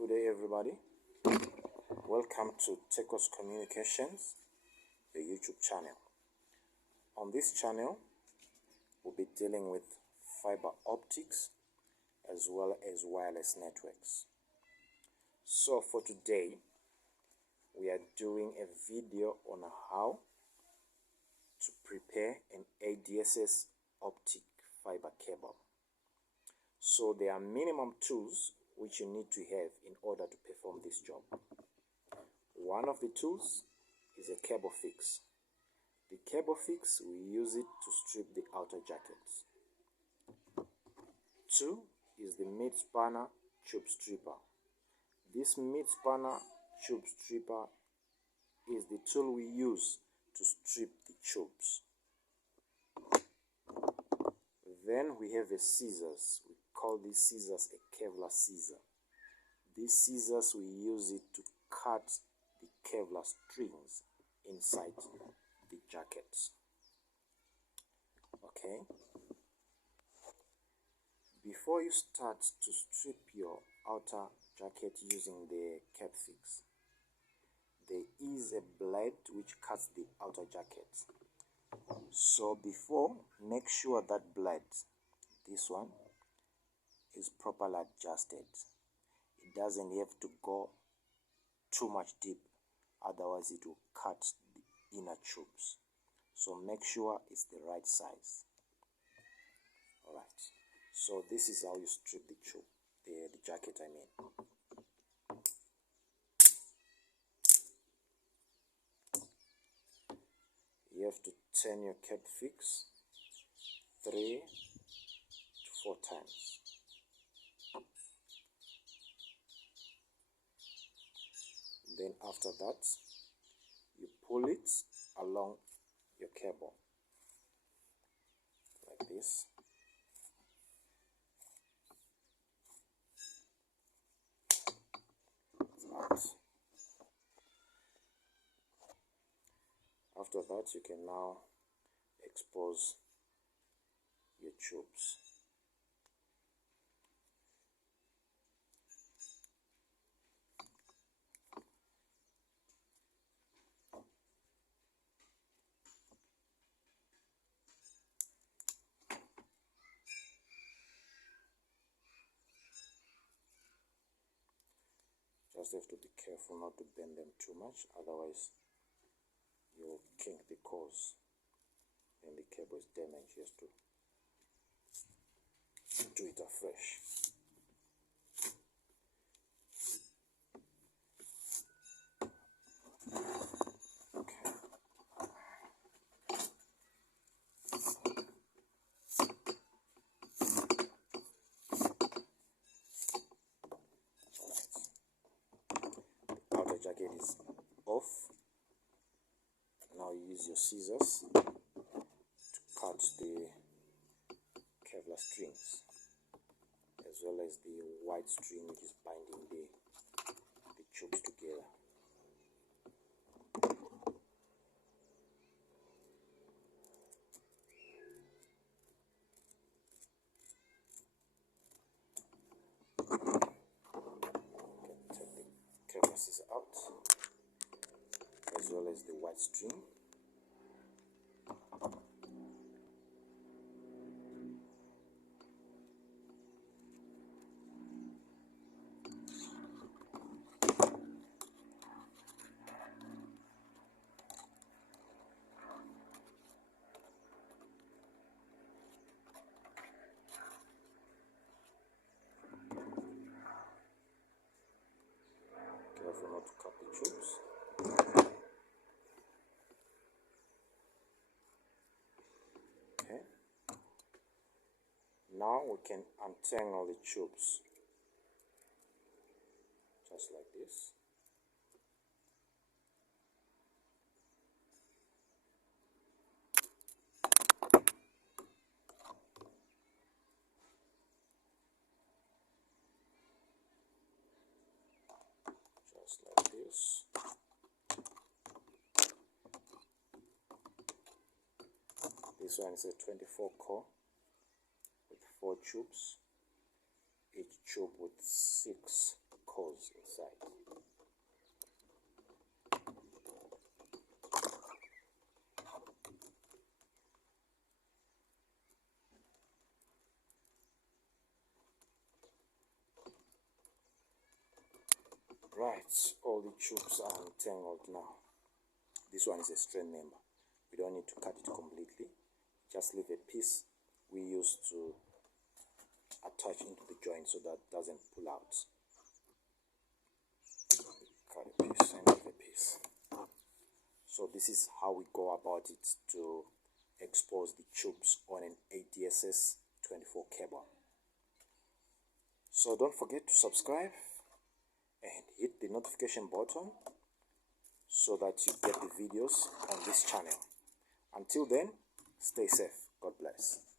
Good day, everybody. Welcome to Tekos Communications, the YouTube channel. On this channel, we'll be dealing with fiber optics as well as wireless networks. So for today, we are doing a video on how to prepare an ADSS optic fiber cable. So there are minimum tools which you need to have in order to perform this job. One of the tools is a cable fix. The cable fix, we use it to strip the outer jackets. Two is the mid-spanner tube stripper. This mid-spanner tube stripper is the tool we use to strip the tubes. Then we have a scissors. We call these scissors a Kevlar scissor. These scissors, we use it to cut the Kevlar strings inside the jackets. Okay. Before you start to strip your outer jacket using the cap fix, there is a blade which cuts the outer jacket. So before, make sure that blade, this one, is properly adjusted. It doesn't have to go too much deep, otherwise it will cut the inner tubes. So make sure it's the right size. Alright, so this is how you strip the tube, the jacket I mean. You have to turn your cap fix 3 to 4 times. Then after that, you pull it along your cable like this. Out. After that, you can now expose your tubes. Just have to be careful not to bend them too much, otherwise you'll kink the cores and the cable is damaged. You have to do it afresh. Okay. Outer jacket is off. Now use your scissors to cut the Kevlar strings as well as the white string which is binding the tubes together. Take the Kevlar scissor out as well as the white string. Careful not to cut the tubes. Okay. Now we can untangle the tubes just like this. Just like this. This one is a 24 core with 4 tubes, each tube with 6 cores Right, all the tubes are entangled now. This one is a strain member. We don't need to cut it completely. Just leave a piece we use to attach into the joint so that it doesn't pull out. Cut a piece and leave a piece. So this is how we go about it to expose the tubes on an ADSS 24 cable. So don't forget to subscribe and hit the notification button so that you get the videos on this channel. Until then, stay safe. God bless.